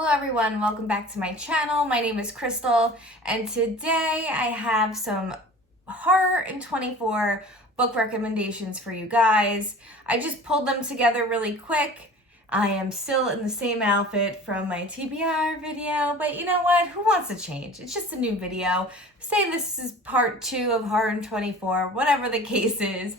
Hello everyone, welcome back to my channel. My name is Crystal and today I have some horror in 24 book recommendations for you guys. I just pulled them together really quick. I am still in the same outfit from my TBR video, but you know what? Who wants to change? It's just a new video. Say this is part 2 of horror in 24, whatever the case is.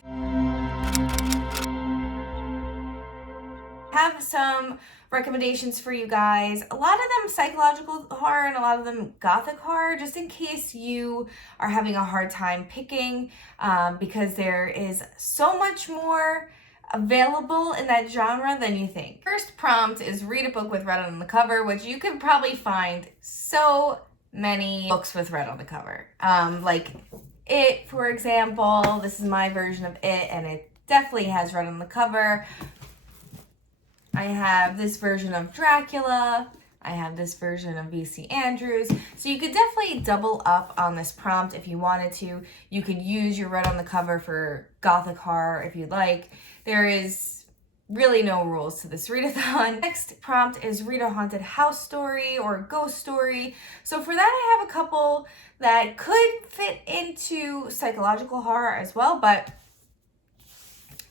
Have some recommendations for you guys. A lot of them psychological horror and a lot of them Gothic horror, just in case you are having a hard time picking, because there is so much more available in that genre than you think. First prompt is read a book with red on the cover, which you could probably find so many books with red on the cover. Like It, for example. This is my version of It, and it definitely has red on the cover. I have this version of Dracula. I have this version of V.C. Andrews. So you could definitely double up on this prompt if you wanted to. You could use your red on the cover for Gothic horror if you'd like. There is really no rules to this read-a-thon. Next prompt is read a haunted house story or a ghost story. So for that, I have a couple that could fit into psychological horror as well, but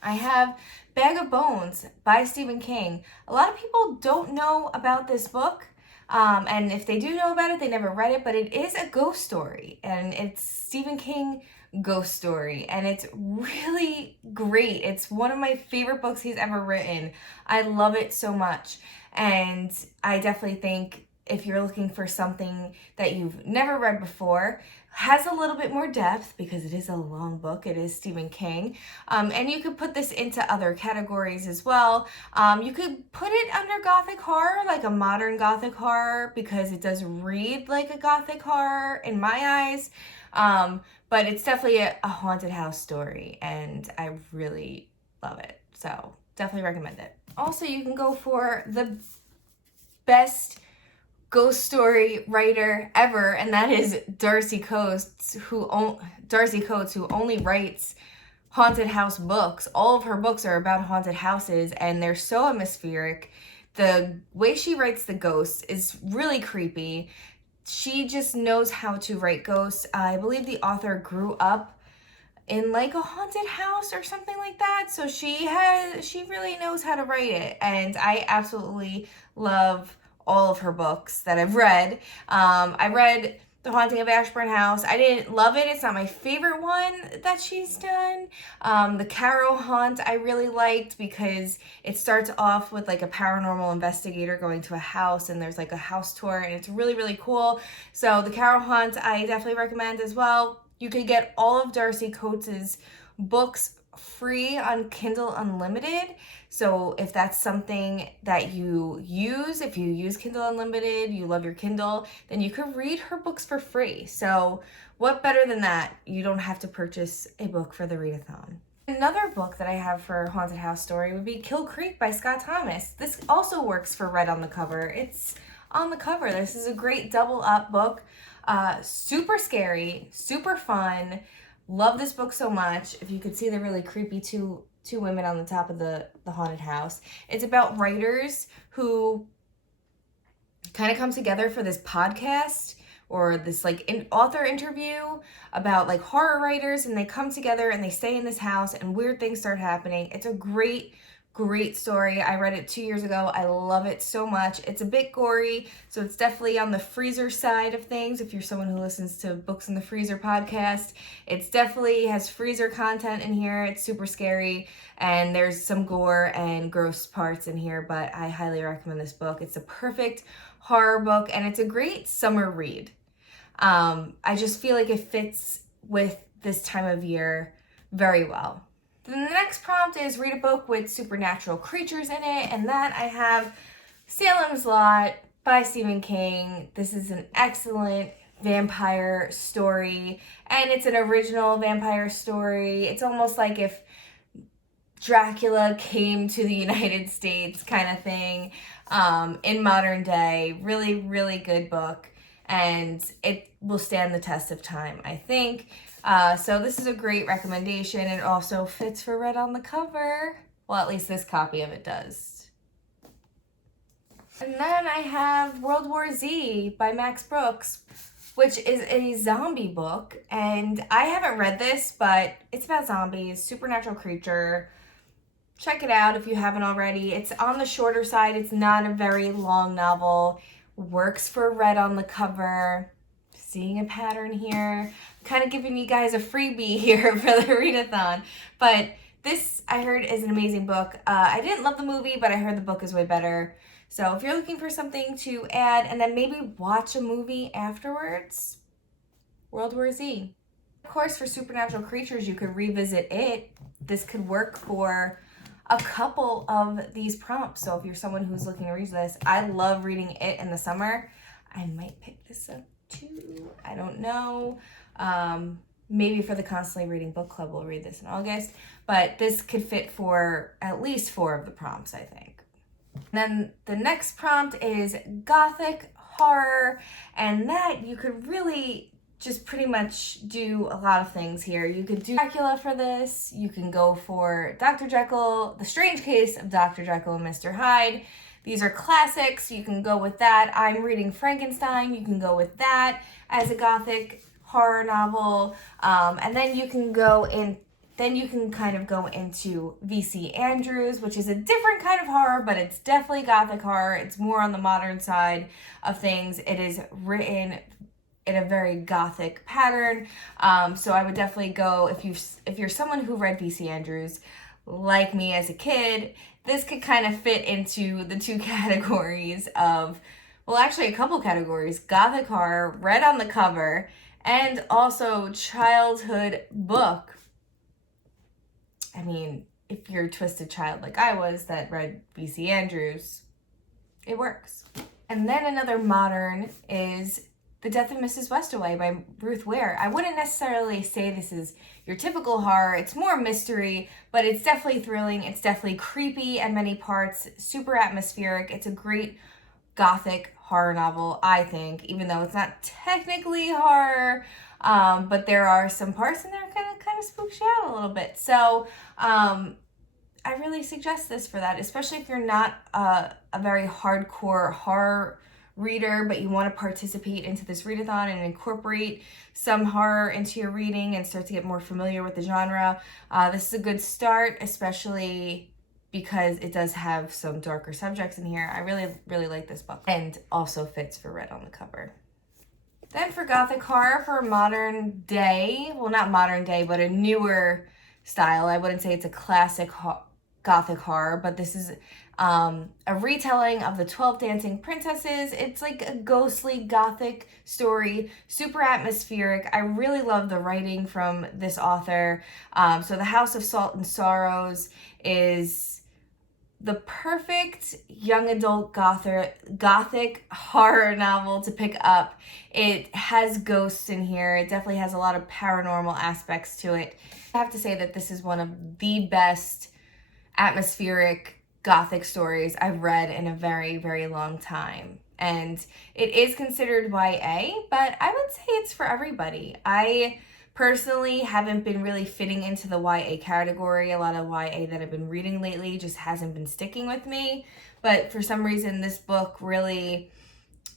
I have Bag of Bones by Stephen King. A lot of people don't know about this book, and if they do know about it, they never read it, but it is a ghost story, and it's Stephen King ghost story, and it's really great. It's one of my favorite books he's ever written. I love it so much, and I definitely think if you're looking for something that you've never read before, has a little bit more depth because it is a long book. It is Stephen King. And you could put this into other categories as well. You could put it under Gothic horror, like a modern Gothic horror, because it does read like a Gothic horror in my eyes. But it's definitely a haunted house story, and I really love it. So definitely recommend it. Also, you can go for the best ghost story writer ever, and that is Darcy Coates, who only writes haunted house books. All of her books are about haunted houses, and they're so atmospheric. The way she writes the ghosts is really creepy. She just knows how to write ghosts. I believe the author grew up in like a haunted house or something like that, so she really knows how to write it, and I absolutely love all of her books that I've read. I read The Haunting of Ashburn House. I didn't love it. It's not my favorite one that she's done. The Carrow Haunt I really liked because it starts off with like a paranormal investigator going to a house, and there's like a house tour, and it's really, really cool. So The Carrow Haunt I definitely recommend as well. You could get all of Darcy Coates' books free on Kindle Unlimited. So if that's something that you use, if you use Kindle Unlimited, you love your Kindle, then you could read her books for free. So what better than that? You don't have to purchase a book for the read-a-thon. Another book that I have for haunted house story would be Kill Creek by Scott Thomas. This also works for red on the cover. It's on the cover. This is a great double up book. Super scary, super fun. Love this book so much. If you could see the really creepy two women on the top of the haunted house. It's about writers who kind of come together for this podcast or this like author interview about like horror writers, and they come together and they stay in this house and weird things start happening. It's a great story. I read it 2 years ago. I love it so much. It's a bit gory, so it's definitely on the freezer side of things. If you're someone who listens to Books in the Freezer podcast, it's definitely has freezer content in here. It's super scary, and there's some gore and gross parts in here, but I highly recommend this book. It's a perfect horror book, and it's a great summer read. I just feel like it fits with this time of year very well. The next prompt is read a book with supernatural creatures in it, and that I have Salem's Lot by Stephen King. This is an excellent vampire story, and it's an original vampire story. It's almost like if Dracula came to the United States kind of thing, in modern day. Really, really good book, and it will stand the test of time, I think. So this is a great recommendation. It also fits for red on the cover. Well, at least this copy of it does. And then I have World War Z by Max Brooks, which is a zombie book. And I haven't read this, but it's about zombies, supernatural creature. Check it out if you haven't already. It's on the shorter side. It's not a very long novel. Works for red on the cover. Seeing a pattern here. Kind of giving you guys a freebie here for the Read-A-Thon. But this, I heard, is an amazing book. I didn't love the movie, but I heard the book is way better. So if you're looking for something to add and then maybe watch a movie afterwards, World War Z. Of course, for supernatural creatures, you could revisit it. This could work for a couple of these prompts. So if you're someone who's looking to read this, I love reading it in the summer. I might pick this up too. I don't know. Maybe for the Constantly Reading Book Club, we'll read this in August. But this could fit for at least 4 of the prompts, I think. Then the next prompt is Gothic Horror, and that you could really just pretty much do a lot of things here. You could do Dracula for this. You can go for Dr. Jekyll, The Strange Case of Dr. Jekyll and Mr. Hyde. These are classics. You can go with that. I'm reading Frankenstein. You can go with that as a Gothic horror novel. And then you can go in. Then you can kind of go into V.C. Andrews, which is a different kind of horror, but it's definitely Gothic horror. It's more on the modern side of things. It is written in a very Gothic pattern. So I would definitely go, if you're someone who read V.C. Andrews, like me as a kid, this could kind of fit into the 2 categories of, well, actually a couple categories: Gothic horror, red on the cover, and also childhood book. I mean, if you're a twisted child like I was that read V.C. Andrews, it works. And then another modern is The Death of Mrs. Westaway by Ruth Ware. I wouldn't necessarily say this is your typical horror. It's more mystery, but it's definitely thrilling. It's definitely creepy at many parts, super atmospheric. It's a great Gothic horror novel, I think, even though it's not technically horror. But there are some parts in there kind of spooks you out a little bit. So I really suggest this for that, especially if you're not a very hardcore horror reader, but you want to participate into this read-a-thon and incorporate some horror into your reading and start to get more familiar with the genre. This is a good start, especially because it does have some darker subjects in here. I really, really like this book, and also fits for red on the cover. Then for Gothic horror, for modern day, well, not modern day, but a newer style. I wouldn't say it's a classic Gothic horror, but this is a retelling of the 12 Dancing Princesses. It's like a ghostly Gothic story, super atmospheric. I really love the writing from this author. So The House of Salt and Sorrows is the perfect young adult Gothic horror novel to pick up. It has ghosts in here. It definitely has a lot of paranormal aspects to it. I have to say that this is one of the best atmospheric Gothic stories I've read in a very, very long time. And it is considered YA, but I would say it's for everybody. I personally haven't been really fitting into the YA category. A lot of YA that I've been reading lately just hasn't been sticking with me. But for some reason, this book really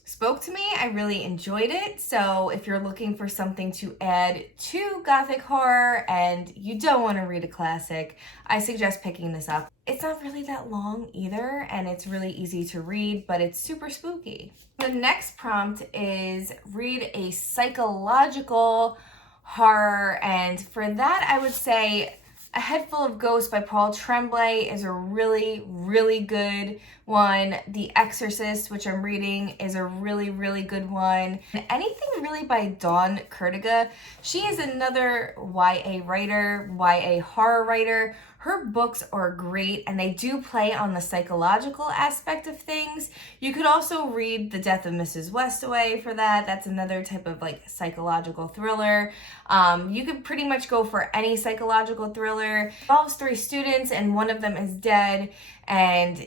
spoke to me. I really enjoyed it. So if you're looking for something to add to Gothic horror and you don't want to read a classic, I suggest picking this up. It's not really that long either, and it's really easy to read, but it's super spooky. The next prompt is read a psychological horror, and for that I would say A Head Full of Ghosts by Paul Tremblay is a really, really good one. The Exorcist, which I'm reading, is a really, really good one. And anything really by Dawn Kurtiga. She is another YA writer, YA horror writer. Her books are great, and they do play on the psychological aspect of things. You could also read The Death of Mrs. Westaway for that. That's another type of like psychological thriller. You could pretty much go for any psychological thriller. It involves 3 students, and one of them is dead, and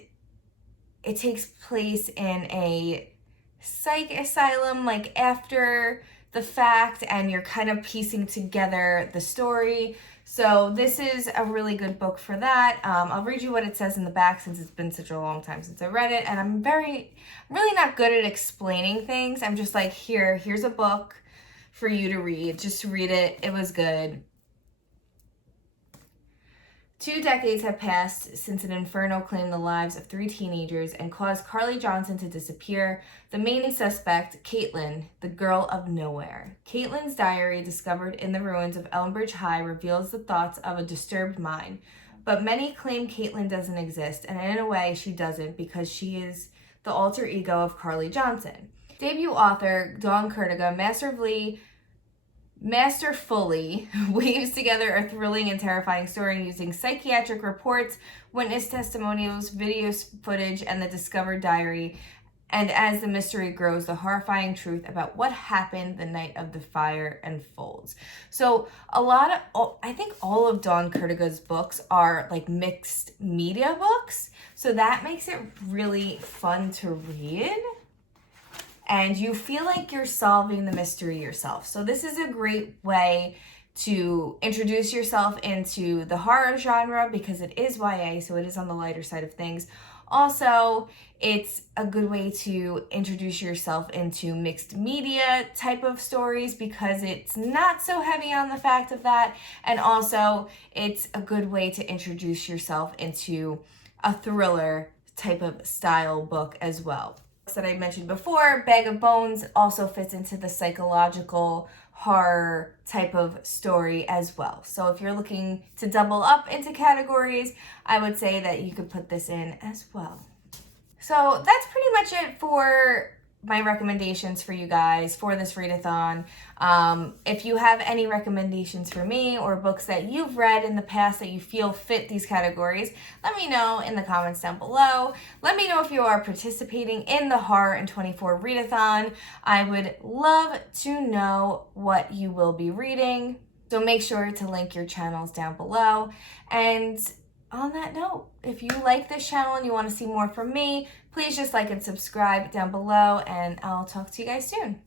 it takes place in a psych asylum, like after the fact, and you're kind of piecing together the story. So this is a really good book for that. I'll read you what it says in the back since it's been such a long time since I read it, and I'm really not good at explaining things. I'm just like, here's a book for you to read. Just read it. It was good. 2 decades have passed since an inferno claimed the lives of 3 teenagers and caused Carly Johnson to disappear. The main suspect, Caitlin, the girl of nowhere. Caitlin's diary, discovered in the ruins of Elmbridge High, reveals the thoughts of a disturbed mind. But many claim Caitlin doesn't exist, and in a way she doesn't, because she is the alter ego of Carly Johnson. Debut author Dawn Kurtiga masterfully weaves together a thrilling and terrifying story using psychiatric reports, witness testimonials, video footage, and the discovered diary. And as the mystery grows, the horrifying truth about what happened the night of the fire unfolds. So I think all of Dawn Kurtiga's books are like mixed media books. So that makes it really fun to read. And you feel like you're solving the mystery yourself. So this is a great way to introduce yourself into the horror genre because it is YA, so it is on the lighter side of things. Also, it's a good way to introduce yourself into mixed media type of stories because it's not so heavy on the fact of that. And also, it's a good way to introduce yourself into a thriller type of style book as well. That I mentioned before, Bag of Bones also fits into the psychological horror type of story as well. So if you're looking to double up into categories, I would say that you could put this in as well. So that's pretty much it for my recommendations for you guys for this read-a-thon. If you have any recommendations for me or books that you've read in the past that you feel fit these categories, let me know in the comments down below. Let me know if you are participating in the Horror in 24 read-a-thon. I would love to know what you will be reading. So make sure to link your channels down below. And on that note, if you like this channel and you want to see more from me, please just like and subscribe down below, and I'll talk to you guys soon.